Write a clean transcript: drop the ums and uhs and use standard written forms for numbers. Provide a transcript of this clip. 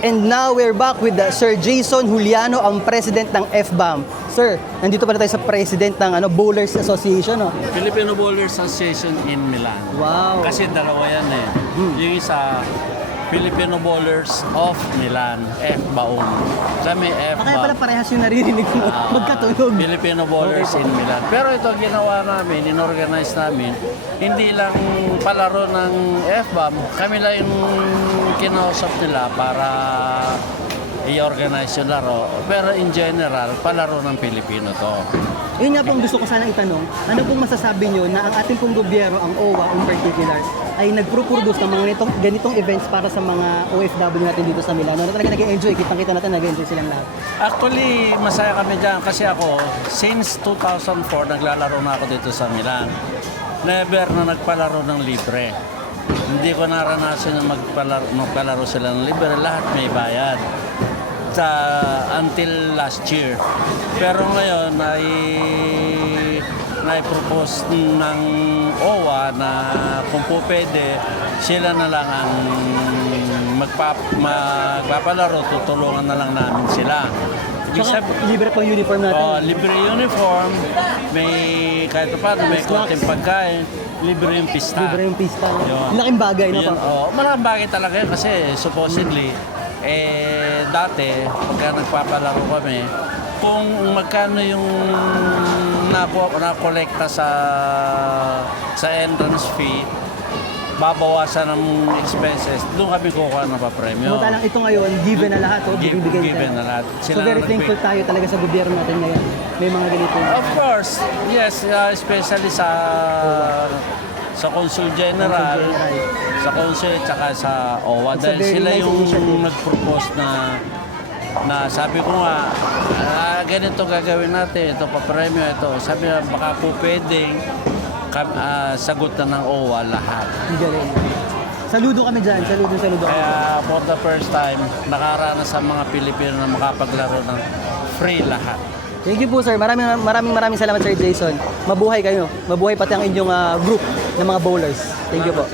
And now we're back with Sir Jason Juliano, ang president ng FBAM. Sir, nandito pala tayo sa president ng Bowlers Association. No? Filipino Bowlers Association in Milan. Wow. Kasi dalawa yan eh. Yung isa, Filipino Bowlers of Milan, FBAUM. Kami Kaya FBAUM. pala parehas yung naririnig mo. Magkatunog. Filipino Bowlers in Milan. Pero ito ginawa namin, inorganize namin, hindi lang palaro ng FBAM, kami lang yung kinausap nila para i-organize yung laro. Pero in general, palaro ng Pilipino to. Yun nga pong gusto ko sana itanong, ano pong masasabi nyo na ang ating pong gobyerno, ang OWA in particular, ay nagpro-produce ng mga ganitong events para sa mga OFW natin dito sa Milano, na talaga nag-enjoy, kitang-kita natin nag-enjoy silang lahat. Actually, masaya kami dyan kasi ako, since 2004, naglalaro na ako dito sa Milan. Never na nagpalaro ng libre. Hindi ko naranasan na magpalaro sila ng libre. Lahat may bayad. Until last year. Pero ngayon ay propose ng OWA na kung po pwede, sila na lang ang magpapalaro, tutulungan na lang namin sila. Tsaka libre po uniform natin. Libre uniform, may kahit paano, may konting pagkain, libre yung pista. Libre yung pista. Laking bagay na po. Malaking bagay talaga yun kasi supposedly, dati, pagka nagpapalaro kami, kung magkano yung nakolekta sa entrance fee, babawasan ng expenses, doon kami kukuha ng papremyo. Samantalang ito ngayon, given na lahat. Given na lahat. So very thankful tayo talaga sa gobyerno natin ngayon. May mga ganito. Of course, yes, especially sa Consul General, sa Consul at saka sa OWA. Dahil sila yung nag-propose na sabi ko nga, ganito gagawin natin, ito papremyo, ito. Sabi na baka po pwedeng sagot na ng OWA lahat. Galing. Saludo kami dyan, saludo kami. Kaya for the first time, nakaranas sa mga Pilipino na makapaglaro ng free lahat. Thank you po sir, maraming salamat Sir Jason. Mabuhay kayo, mabuhay pati ang inyong group ng mga bowlers. Thank you po.